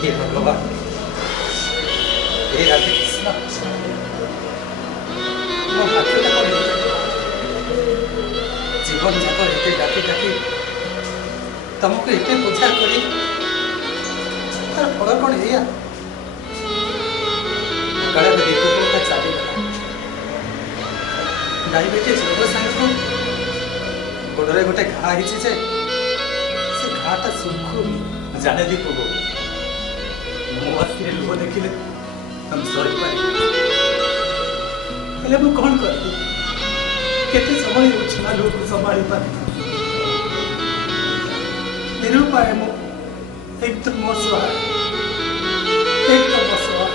हे भगवान, हे राधे कृष्ण, ମୋ ହାତଟା କଣ ଜୀବନ ଯାକ ଏତେ ଡାକି ଡାକି ତମକୁ ଏତେ ପୂଜା କରି ତାର ଫଳ କଣ ଏଇଆ? କାଳେ ଦୀପକଟା ଚାଲିଗଲା। ଡାଇବେଟିସ୍ ରୋଗ ସାଙ୍ଗକୁ ଗୋଡ଼ରେ ଗୋଟେ ଘା ହେଇଛି ଯେ ସେ ଘାଟା ଶୁଖୁନି। ଜାଣେ ଦୀପକ, ମୋ ଆଖିରେ ଲୁହ ଦେଖିଲେ ତମେ ସହିପାରିବି, ହେଲେ ମୁଁ କଣ କରିବି? କେତେ ସମୟ ହେଉଛି ନା ଲୁହକୁ ସମ୍ଭାଳି ପାରି ନିରୁପାୟ ମୁଁ एकदम असहाय, एकदम असहाय।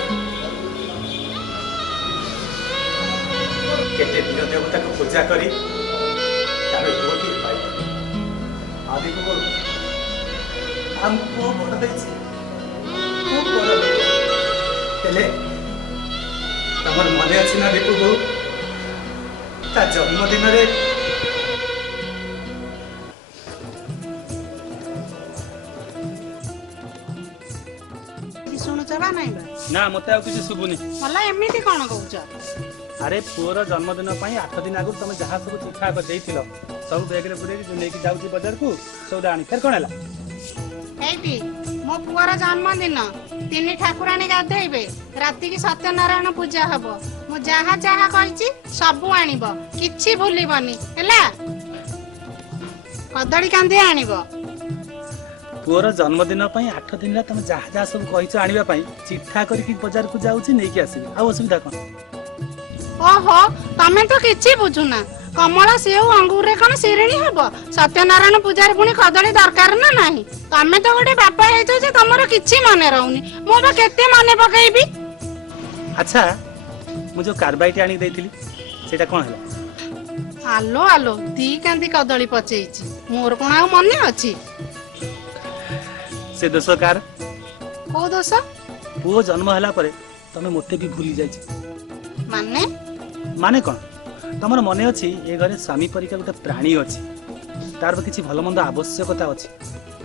केते दिन देवता को पूजा करी तार लुहटी पाई आदि को हमको बड़ देछि खूब बड़ हेले तमर मने अछि ना दीपू को ता जन्मदिन रे ना मत किसी शुभुनी मला एमिति कोन कहउछ? अरे पुअर जन्मदिन 8 दिन आगु तुम जहाँ सब चिठा कर देइथिलो सब बैग रे पुरे जो लेके जाउची बाजार को सौदा आनी फेर कोन हला एबी मो पुअर जन्मदिन तीन ठाकुराणी गाधेइबे राति की सत्यनारायण पूजा हबो मो जहाँ जहाँ कहछि सब आनिबो किछि भूलिबनी हैला कदड़ी कांदी आनिबो पुअर जन्मदिन 8 दिन तुम जहाँ जहाँ सब कहिछ आनिबा पई चिठा करके बाजार को जाउची नै के आसी आ असुविधा कोन? ओहो तमे तो किछि बुझुना कमला सेउ अंगूर रे कोन सिरणी हबो सत्यनारायण पूजा रे पुनी कदड़ी दरकार ना नाही तमे तो गोटे बापा हेतो जे तमरो किछि माने रहउनी मो बा केते माने पकैबी। अच्छा मु जो कार्बाइट आनी देइथिली सेटा कोन हला? आलो आलो दी कांदी कदड़ी पचेइछि मोर कोन आ मने अछि से दोष कार को दोष पुओ जन्म हला परे तमे मोते भी भूली जाइछि माने माने कोन तमर मने अछि ए घरे स्वामी परिका गोटे प्राणी अछि तार किछि भलो मंद आवश्यकता अछि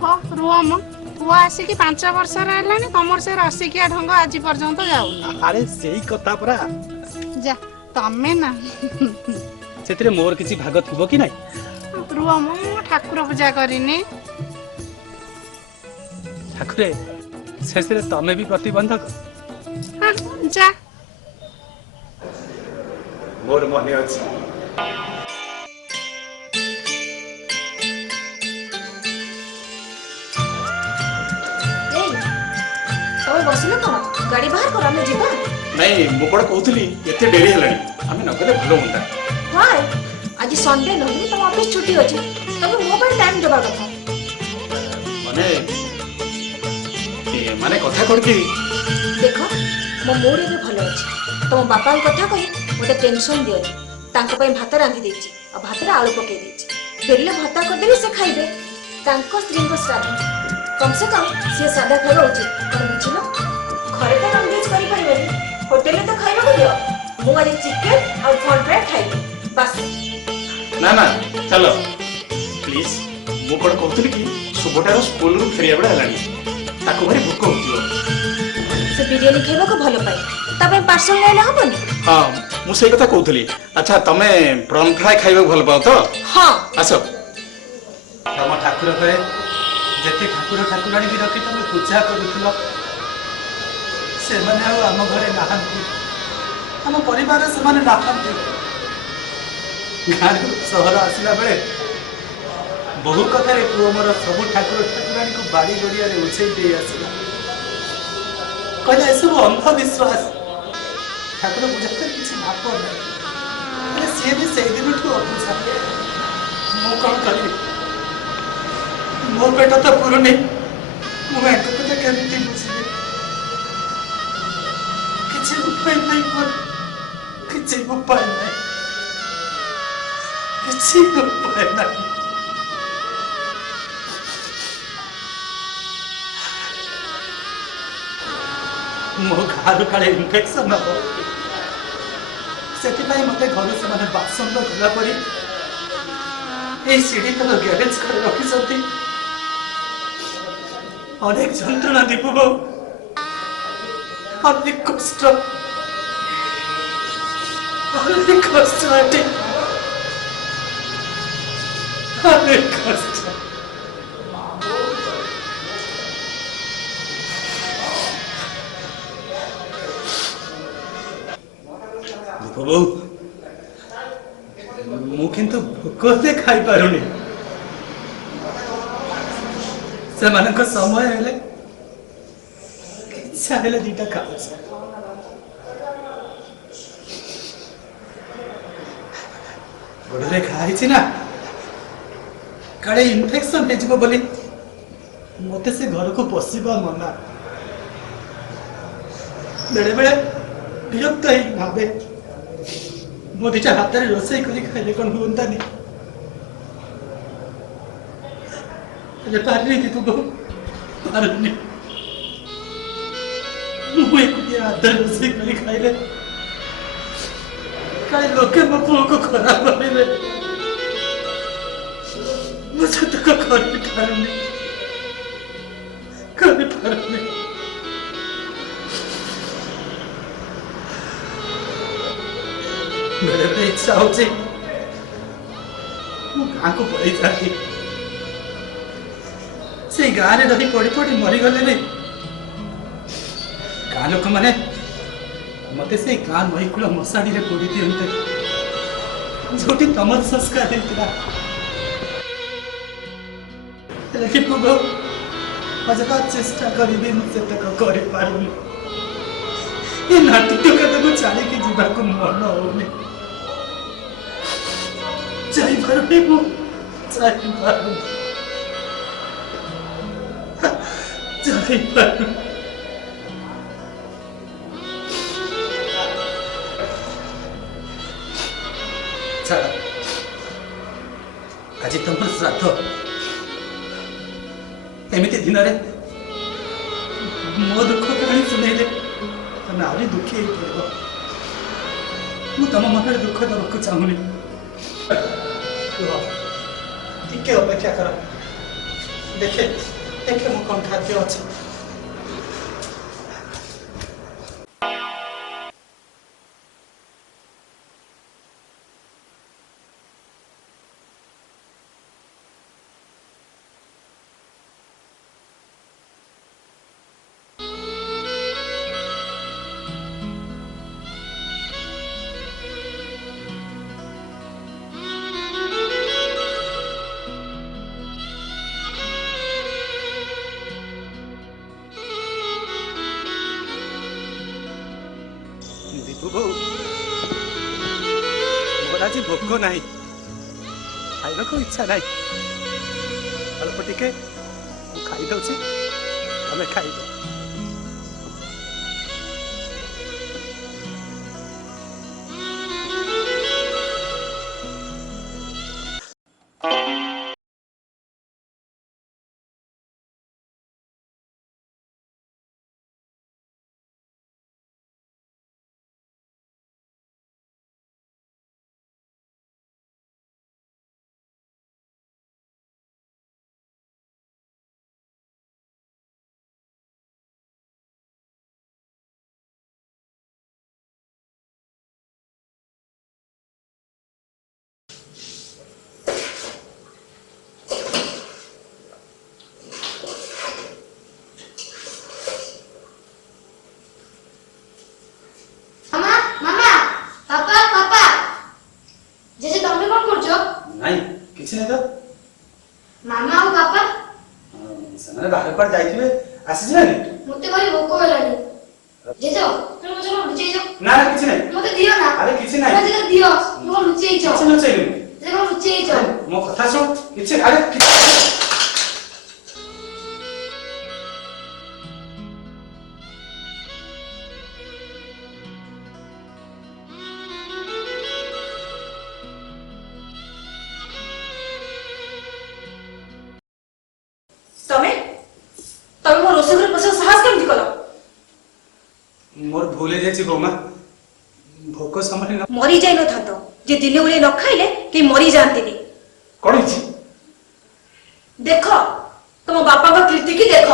हो रुम तू आसी कि 5 वर्ष रहलानी तमर से रसिकिया ढंग आज पर्यंत जाउ अरे सेही कथा परा जा तमे ना सेतरे मोर किछि भाग थिबो कि नै रुम ठाकुर पूजा करिनी ठाकुरे शेषरे तमे भी प्रतिबंधक जा मोर मने अछि तमे बसिले कोन गाड़ी बाहर कर हम जीवा नहीं मु कोड कहउतली एते डेरी हेलानी हम न गले भलो होंदा हाय आज संडे नहीं तम ऑफिस छुट्टी अछि तमे मोबाइल टाइम देबा कथा माने कथा कोड की देखो मो मूड भी भलो अछि तम बापा कथा कहि मोटे टेंशन दियो तांको पय भात रांधी देछि आ भात रे आलू पके देछि फेरले भात कर देबी से खाइबे तांको स्त्री को श्राद्ध कम से कम से सादा खाइबा उचित पर बुझिलो घरे तो नॉनवेज करि परिबे होटल में तो खाइबा को दियो मु आज चिकन और फॉल फ्राई खाइबे बस ना ना चलो प्लीज मु कोड कहउतली कि सुबोटारो स्कूल रु फेरिया बडा हेलानी ताको भारी भूख होतियो से बिरयानी खाइबा को भलो पाए तबे पार्सल लेले हबनी हां मु सेही कथा कहउतली अच्छा तमे प्रॉन फ्राई खाइबा भल पाओ तो हां आसो तम ठाकुर करे जेते ठाकुर ठाकुराणी भी रखी तमे पूजा करूथिलो से माने आ हम घरे नाहंती हम परिवार से माने नाहंती गाड़ी सहर आसिला बेले बहु कथा रे पुओ मोर सब ठाकुर ठाकुराणी को बाड़ी गड़िया रे उछेई दे आसिला कहले सब अंधविश्वास ठाकुर पूजा कर किछि नाप नै से भी से दिन ठु अपूजा मु कोन करी मो पेट तो पुरुनी मु एक कथा केमती बुझिबे किछि उपाय नहीं पर किछि उपाय नहीं किछि उपाय नहीं मो घर काले इन्फेक्शन हम से मत घर से बासन गला पड़ी ये सीढ़ी तल ग्यारेज कर रखी अनेक जंत्रणा दीपू बो अनेक कष्ट आटे अनेक कष्ट दीपू मु किंतु भोक से खाई पारुनी से मानक समय हेले इच्छा हेले दीटा खाऊ गोड़े खाई ना काले इन्फेक्शन हो बोली मत से घर को पशिबा मना बेले बेले विरक्त ही भावे मो दिटा हाथ में रोसई कर खाइले कौन हुंता नहीं पारे तू पारनी मुझे हाथ रोसई कर खाइले काले लोके मो पुओ को खराब बनेले मुझे तो कर पारनी मेरे पे इच्छा हो गाँ को पड़ी जाती से गाँव में रही पड़ी पड़ी मरीगले नहीं गाँ लोक मैंने मत से गाँ नई कूल मशाड़ी में पोड़ी दिखते जो तमर संस्कार होता प्रभु मजा चेष्टा करी मुझे कर पारूनी ये नाटक को छाड़ी जीवा को मन होनी जाइपारुनी मु जाइपारुनी छाड़ा आज तुम श्राद्ध एमती दिन मो दुख कहानी शुणेले तुम आहरी दुखी हो तुम मन में दुख देवाक चाहूनी टिके अपेक्षा कर देखे देखे मो कौन खाद्य अच्छे मोर आज भोक ना खाइबा को इच्छा ना अल्प टिके खाई दौची तमें खाइब मामा और पापा से बाहर पर जाइए आसी जानी मते भाई भोक होलानी जेजो तुम मुझे लुचेई जो ना ना किछ नहीं मते दियो ना अरे किछ नहीं मुझे दियो मो लुचेई जो किछ लुचेई जे मो लुचेई जो मो कथा सुन किछ अरे भूल हो जाइए बोमा भोक संभाली न मरी जाई नथांत जे दिने उळे न खाइले कि मरी जानतीनी कौन है देख तुम बापा का कीर्ति की देख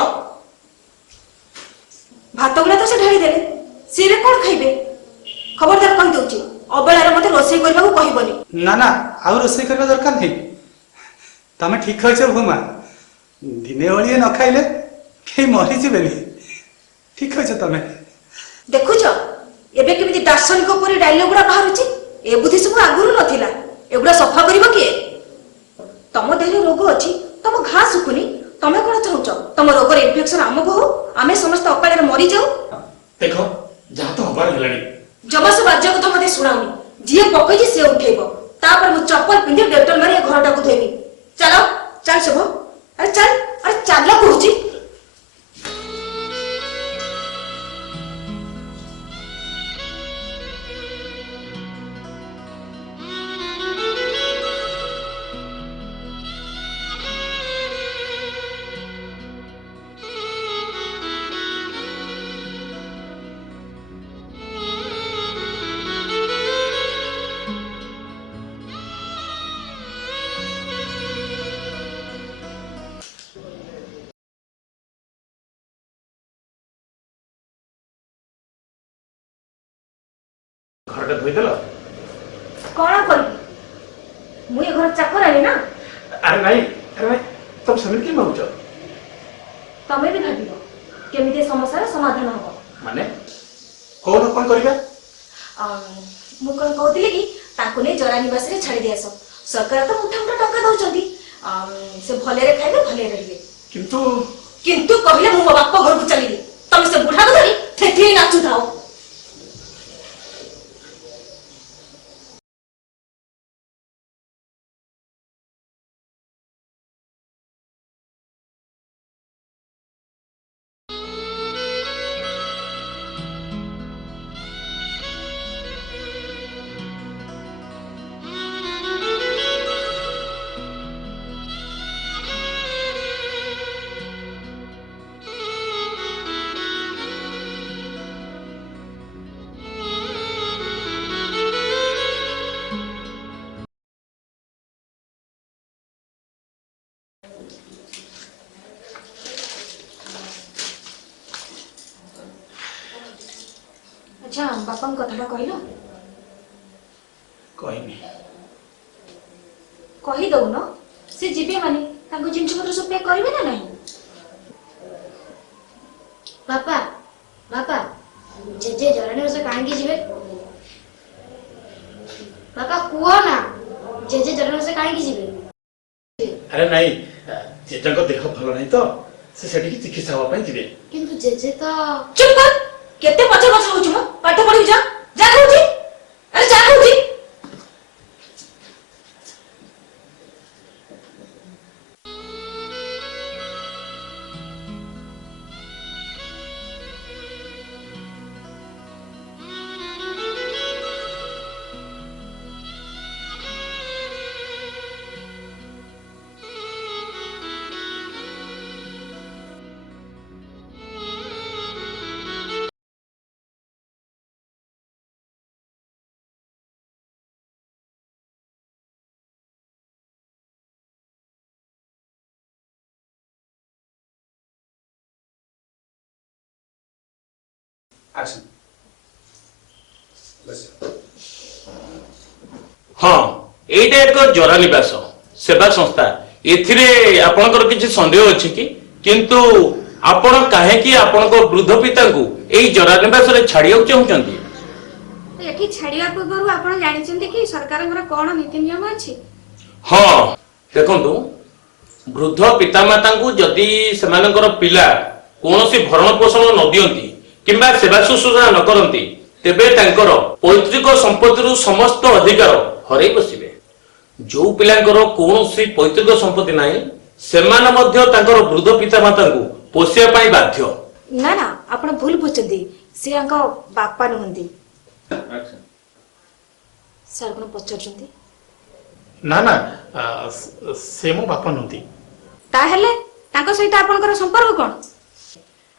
भात गुला तो से ढाली देले सिरे कोन खाइबे खबरदार कहि दउची अबेलारे मते रोसई करबा को कहिबनी ना ना आउ रोसई करबा दरकार नहीं तमे ठीक कहछ भूमा दिने ओलिए न खाइले के मरी जिबेनी ठीक कहछ तमे देखुछ एबे केमिति दार्शनिक ऊपर डायलॉग गुडा बाहरुची ए बुद्धि सब आगुरु नथिला एगुडा सफा करिवो किए तम देह रोग अछि तम घा सुकुनी तमे कोन चाहुच तम रोगर इन्फेक्शन आमको हो आमे समस्त अकाले मरी जाऊ देखो जहाँ तो हबार हेलानी जबस बाज्य को तो मते सुनाउनी जिए पकई से उठेबो तापर मु चप्पल पिंदी डेटल मारी घरटा को धोबी चलो चल सब अरे चल कहूची घरटा धोईदेल कौन करबी मुई घर चाकर आनी ना अरे नहीं तुम सेमिति की मांगुच तमे भी भाबिबो केमिते समस्यार समाधान हबो माने कौन कौन करिबा मु कोन कहतिले कि ताको ने जरा निवास रे छाड़ी दियासो सरकार तो मुठा मुठा टका दउचंदी से भले रे खाइबे भले रहिबे किंतु कहले मु बाप घर को चली तमे से बुढ़ा को धरी ठेठी नाचु थाओ अच्छा बापा कथा कहल कहनी कही दउन से जीवे माने तांको जिंस पत्र सब पैक करिवे ना नहीं बापा बापा जेजे जरने से काहे की जीवे बापा कुओ ना जेजे जरने से काहे की जीवे अरे नहीं जेजा को देह भल नहीं तो से सेठी की चिकित्सा हवा पई जिवे किंतु जेजे तो चुप कर केते पछे पछे होछु म पाठ पढि जा जा कहूची अरे जा कहूची एक्शन बस हाँ एटा एक जरा निवास सेवा संस्था एथिरे आपनकर किछि संदेह अछि कि किंतु आपण काहे कि आपनको वृद्ध पिता को एई जरा निवास रे छाडियौ चाहुचंती एठी छाड़िया पूर्व आपण जानिचंती कि सरकारଙ୍କର कोन नीति नियम अछि हाँ देखंतु वृद्ध पितामाता को जदि सेमानकर पिला कोनोसी भरण पोषण न दियंती किंबा सेवा शुश्रूषा न करंती तेबे तांकर पैतृक संपत्ति समस्त अधिकार हरै बसिबे जो पिलांकर कोनोसी पैतृक संपत्ति नाही सेमान मध्य तांकर वृद्ध पितामाता को पोषिया पाई बाध्य ना ना आपण भूल बुझचंदी से आंका बापा नहंती सर कोन पचरचंती ना ना से मो बापा नहंती ताहेले ताको सहित आपनकर संपर्क कोन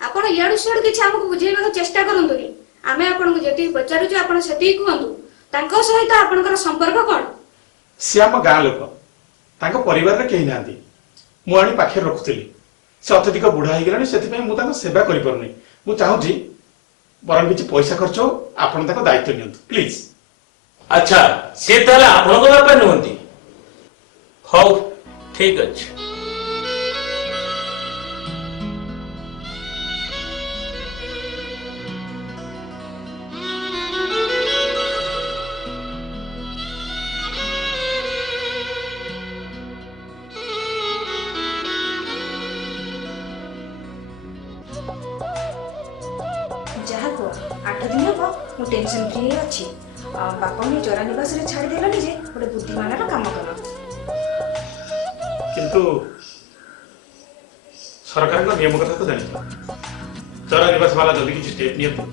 आपण याडू सियाडू किछि हमकु बुझेइबाक चेष्टा करंतुनी आमे आपनको जेटी पचारुछु आपण सेती कहंतु तांको सहित आपनकर संपर्क कोन सी आम गाँ लोक तांको परिवार रे केही नांदी मु आनी पाखे रखुतली से अत्यधिक बुढ़ा हो गलानी से मु तांको सेवा करि परनी मु चाहूची बरं किछि पैसा खर्च हो आपण ताको दायित्व नियंतु प्लीज। अच्छा सी ताला आपनको बापा नुहंती हौ ठीक अछि। जहा को 8 दिन हबो मु टेंशन फ्री अछि बापा ने जरा निवास रे छाड़ी देलनी जे गोटे बुद्धिमानर काम करो किंतु सरकार का नियम कथा तो जानि जरा निवास वाला जल्दी किछि स्टेप नियंतु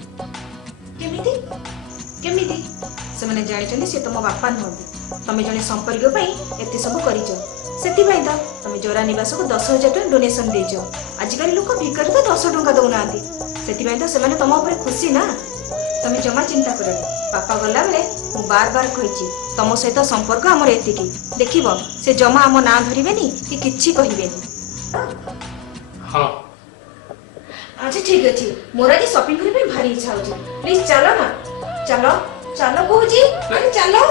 केमिति केमिति से माने जानिचनी से तुम बापा नहंती तमे जने संपर्क पई एते सब करिचो सेति पई त तमे जरा निवास को 10,000 टका डोनेशन देइचो आजिकल लोक भिकारी तो 10 टका दउनांती सेति पई त से माने तुम ऊपर खुशी ना तमे जमा चिंता करनी बापा गला बेले मु बार बार कहिची तुम सहित संपर्क हमर एतिकी देखिबो से जमा हम ना धरिबेनी कि किछि कहिबेनी। हां अच्छा ठीक अछि मोर आज शॉपिंग करे पे भारी इच्छा होची प्लीज चलो ना चलो चलो कहूजी अरे चलो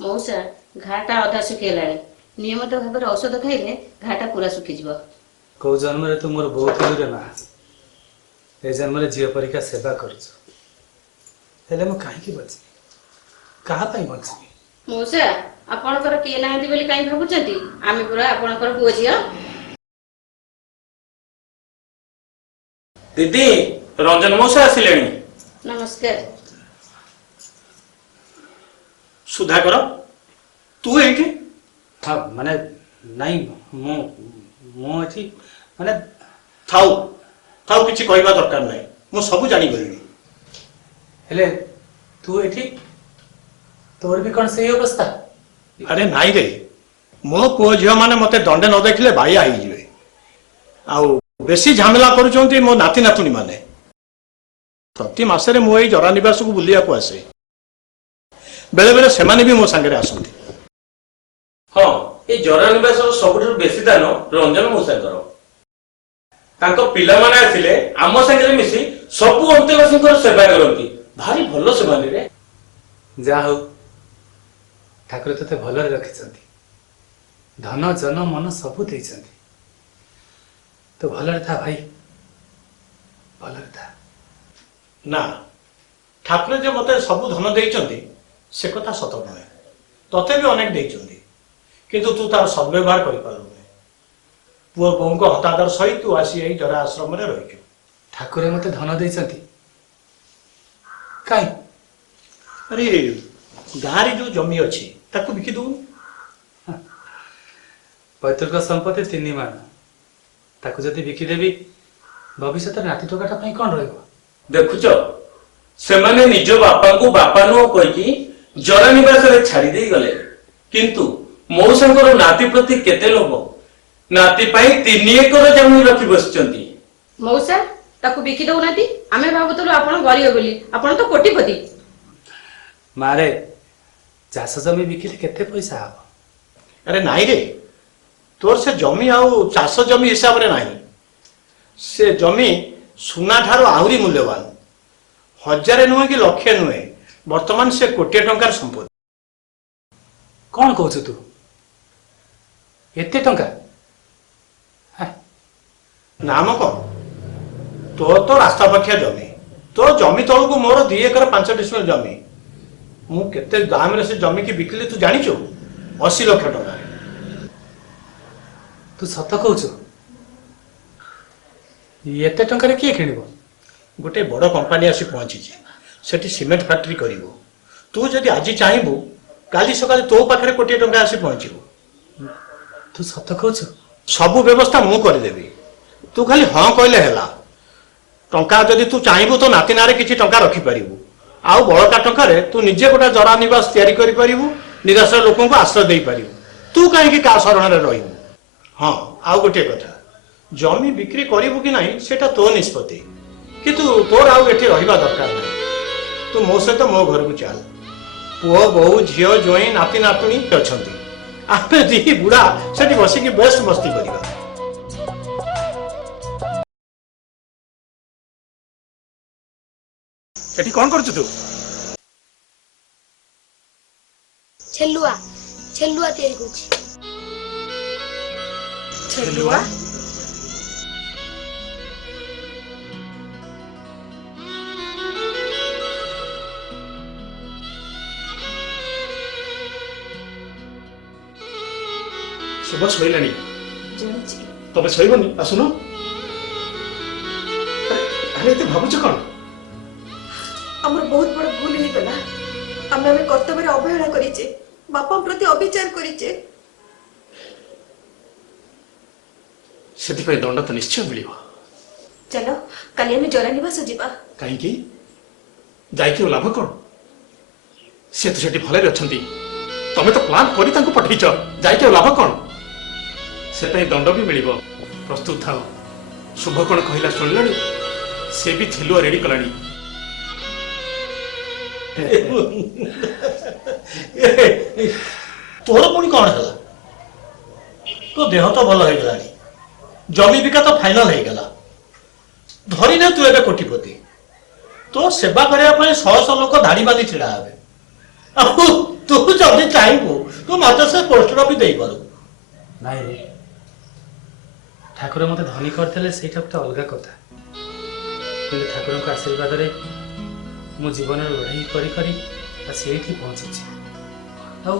मौसा घाटा अधा सुखिगलाଣି नियमित भाव औषध खाइले घाटा पूरा सुखिଯିବ। कौ जन्म तू मोर बहुत रे माँ ए जन्म झील परीक्षा सेवा करुछु हेले मु काहे बची कहा बची मौसा आपणकर किए नांदी बोली काई भाबुचंती आमे पूरा आपणकर पुओ झियो। दीदी रंजन मौसा आसिलेनी। नमस्कार। सुधाकर तू एठी हाँ माने नहीं मु मु अछि माने थाउ थाउ किछि कहबा दरकार नै मु सब जानि गलिनी हेले तू एठी तोर भी कौन सही अवस्था अरे नाई रे मो पुओ झियो माने मते दंडे न देखले बाया ही जिवे आउ बेसी झमेला करूचंती मो नाती नातुनी माने प्रति मासरे मो एई जरा निवास को बुलिया को आसे बेले बेले सेमाने भी मो संगे आसंती। हाँ ये जरा निवास सबुठ बेसी दान रंजन मौसाकर तांको पिला माने आसिले आम संगे मिसी सबु अंतेवासी सेवा करती भारी भल सेवानी रे जा हो ठाकुर तते भलरे रखिछंती धन जन मन सबु देइछंती तो भलरे था भाई भलरे था ना ठाकुर जे मते सबु धन देइछंती से कथा सत नहे तते भी अनेक देइछंती किंतु तू तार सद्व्यवहार करि पारुने पुओ बों को हतादर सहित तू आसी एई जरा आश्रम रे रहिछु ठाकुर मते धन देइछंती काई अरे गाँव जो जमी अच्छी ताकू बिकी दू पैतृक संपत्ति 3 मान ताकू जदि बिकी देबी भविष्य नाती टोकाटा पई कोन रहइबो देखुच सेमाने निज बापा को बापा नु कहि जरा निवास रे छाड़ी दे गले किंतु मौसांकर नाती प्रति केते लोभ नाती पई 3 एकर जमी रखी बसचंती मौसा ताकू बिकी दउनाती आमे भाबुतलु आपण गरीब बोली आपण तो कोटीपति मारे चाष जमी बिकिले केते पैसा हबो अरे नाई रे तोर से जमी आउ चाष जमी हिसाब रे नाही से जमी सुना ठारो आहुरी मूल्यवान 1000 नुहे कि लक्षे नुहे वर्तमान से कोटी टंकार संपत्ति कौन कहू तू एते टंका नाम कौन तो तो रास्ता पक्षिया जमी तो जमी तौल को मोर 2 एकर 5 डिसमिल जमी मु केते दाम रे से जमी की बिकले तू जानिचो 80 लाख टका तू सत कहू एते टंका रे किए किनिबो गोटे बड़ कंपनी आसी पहुंची सेठी सीमेंट फैक्ट्री करिवो तू जदि आज चाहबू काली सकाले तो पाखरे कोटी टंका आसी पहुंचीबो तू सत कहू सब व्यवस्था मु कर देबी तू खाली हां कहले हैला टंका जदि तू चाहबू तो नाती नारे किछि टंका रखि परिबू आउ बड़का टंका रे तू निजे गोटा जरा निवास तयारी करि परिबू निराश्रय लोक आश्रय दे पारू तू कहीं का शरण रही। हाँ आउ गोटे कथा जमी बिक्री करू कि नहीं सेटा तो निष्पत्ति किंतु तोर आउ एठी रहिबा दरकार नहीं। तू मो सहित मो घर को चल पुओ बहु झील जोई नाती नातुणी अच्छा आमे दी बुढ़ा से बसिकी बेस्ट मस्ती करवा। एठी कौन करछु तू? छेलुआ छेलुआ तैयारी करछि। छेलुआ सुबह शोइलानी जानिछि तबे शोइबनी आसुनो। अरे एते भाबुछ कौन? हमर बहुत बड़ भूल हो गला। आमे कर्तव्य अवहेला करिचे बापा प्रति अविचार करिचे। सेति दंड तो निश्चय मिलिबो। चलो काली आमे जरा निवास जीवा। कहीं जाइके लाभ कौन? से तो सेठी भले अछंती तमे तो प्लान करी तांको पठैछ जाइके लाभ कौन? से दंड भी मिलिबो। प्रस्तुत थाओ। शुभ कौन कहला सुनलनी से भी थिलुआ रेडी कलानी। तोर पुणी कौन है तो देह तो भल हो जमी बिका तो फाइनल हो गला धरी ना तू एबे कोटिपति तो सेवा करने शह शह लोक धाड़ी बांधी छिड़ा हे तू जल्दी चाहबू तू मत से पोस्टर भी दे पारू नाई रे ठाकुर मते धनी करते ସେଇଟା ଗୋଟେ ଅଲଗା କଥା କିନ୍ତୁ ଠାକୁରଙ୍କ ଆଶୀର୍ବାଦରେ ମୋ ଜୀବନରେ ଲଢ଼େଇ କରି କରି ଆସି ଏଇଠି ପହଞ୍ଚିଛି ଆଉ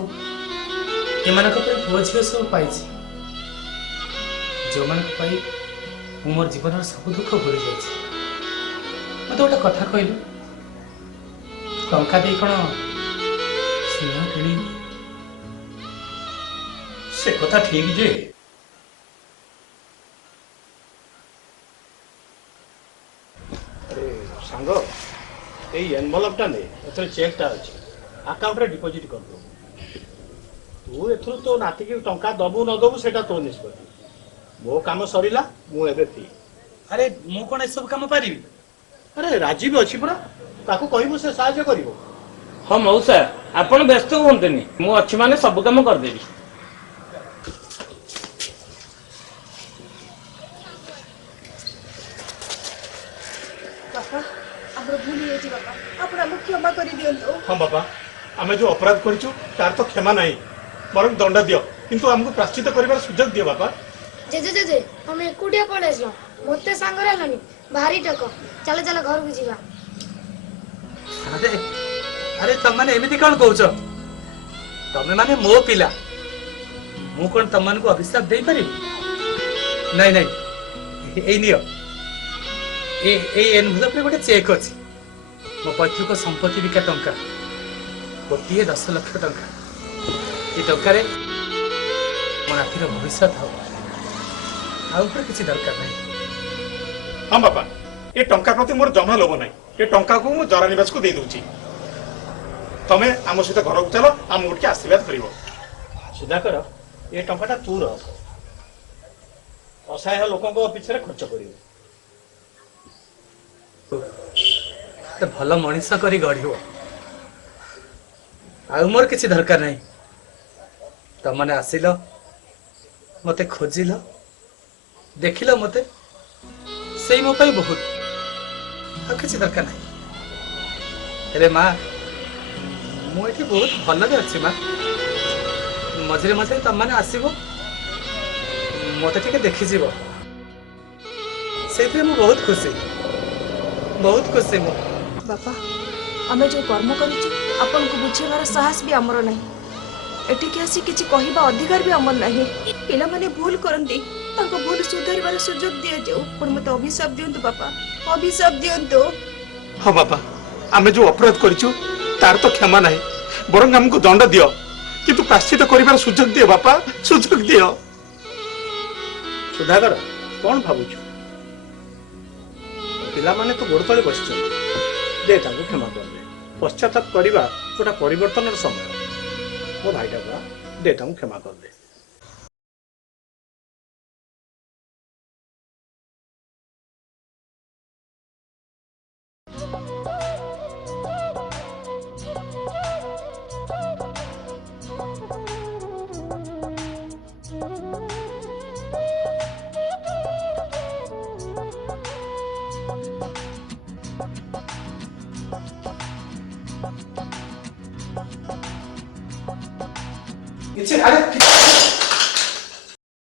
ଏମାନଙ୍କ ପାଇଁ ପୁଅ ଝିଅ ସବୁ ପାଇଛି ଯେଉଁମାନଙ୍କ ପାଇଁ ମୁଁ ମୋର ଜୀବନର ସବୁ ଦୁଃଖ ଭୁଲି ଯାଇଛି। ମତେ ଗୋଟେ କଥା କହିଲୁ ଟଙ୍କା ଦେଇ କ'ଣ ସ୍ନେହ କିଣିବି? से कथा ठीक जे अरे सांग एई एनवलप टा ने एथरे चेक टा अछि अकाउंट रे डिपॉजिट कर दो तू एथरो तो नाती के टंका दबु न दबु सेटा तो निष्पत्ति मो काम सरिला मु एबे फ्री। अरे मु कोन ए सब काम पारिबी? अरे राजीव अछि परा ताको कहिबो से सहायता करिवो। हाँ मौसा आपण व्यस्त हुंतनी मु अछि माने सब काम कर देबी। बापा हमर भूल हो जी बापा आपण हमको क्षमा करि दियंतो। हाँ बाबा आमे जो अपराध करिछु तार तो क्षमा नहीं बरं दंड दियो किंतु हमको प्राश्चित करिवार सुजोग दियो बाबा। जेजे जेजे हम एकुटिया पळेसलो मते सांग रहलनी भारी टक चल चल घर को जीवा। अरे अरे तुम मैंने एमती कौन कौच तमें माने मो पिला मु कौन तुम मान को अभिशाप दे पारि? नहीं नहीं ए नियो ए एनवलप रे गोटे चेक अछि मो पैतृक संपत्ति बिका टंका गोटे 10 लाख टंका ए टंका रे मो नातीर भविष्य हो आउ पर किसी दरकार नहीं। हाँ बाबा ये टंका प्रति मोर जमा लोभ नहीं ये टंका को मु जरा निवास को दे दूची तमे आम सहित घर को चलो आम उठ के आशीर्वाद करिवो। सुधाकर ये टंकाटा तू रख असहाय लोकों पिछरे खर्च करिवो। तो भल मनीष करी गढ़ आउ मोर किसी दरकार नहीं तुम मैंने आसिल मते खोजिल देखिल मते से मो पाई बहुत आ किसी दरकार नहीं। अरे माँ मुझे बहुत भल अच्छी माँ मझे मझे तुम मैंने आसब मत टे देखीज से बहुत खुशी मु बापा आमे जो कर्म करिछु आपन को बुझेबार साहस भी हमर नहीं एठी के आसी किछि कहिबा अधिकार भी हमर नहीं। पिला माने भूल करंती तांको भूल सुधारबार सुযোগ दिया जाऊ पर मते अभिशाप दियंतु बापा अभिशाप दियंतु। हाँ बाबा आमे जो अपराध करिछु तार तो क्षमा नहीं बरं हमको दंड दियो किंतु प्राश्चित करिवार सुযোଗ दियो बापा सुযোଗ दियो। सुधाकर कौन भावुଛୁ पिला माने तो गोड़ तले बसिଛନ୍ତି दे तांको क्षमा कर दे पश्चाताप करबा गोटा परिवर्तन समय ମୋ ଭାଇଟା ପୁରା ଦେ ତାଙ୍କୁ କ୍ଷମା କରିଦେ। କିଛି ଆରେ